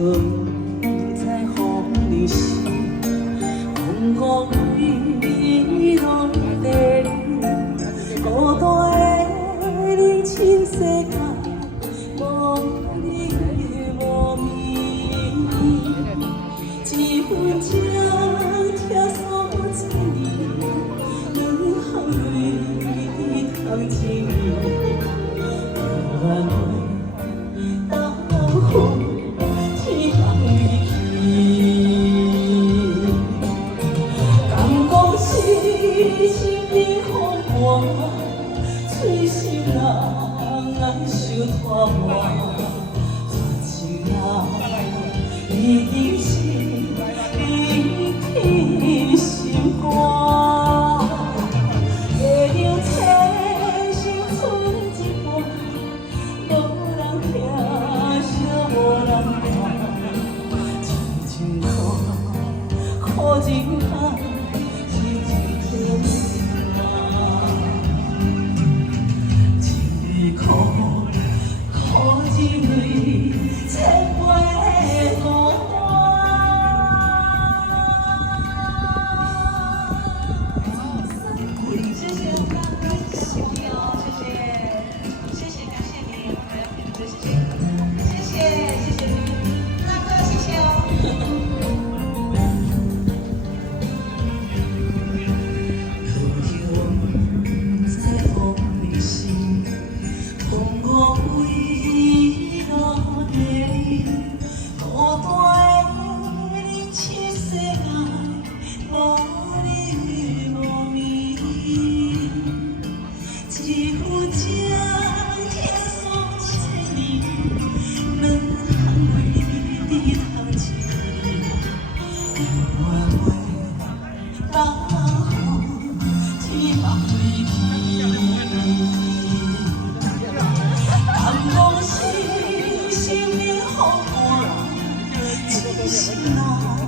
在乎你心，风雨落地，孤单的人生世界，无你无眠，一分情拆锁千年，两行泪通情意，缘袂当分。 心里风寒，碎心人爱受拖磨，绝情人已经是离去心肝，月亮切心剩一半，无人听，无人看，亲像苦情人。 苦尽泪，千杯无谢谢我们大哥喜力哦，谢谢，感谢你，还有你的谢谢你，大哥谢谢哦。在乎你心，风雨落地，孤单的人生世界，无你无眠，一份情拆锁千年，两行泪通情，缘袂当分，天崩离去。 心命风寒，痴心人。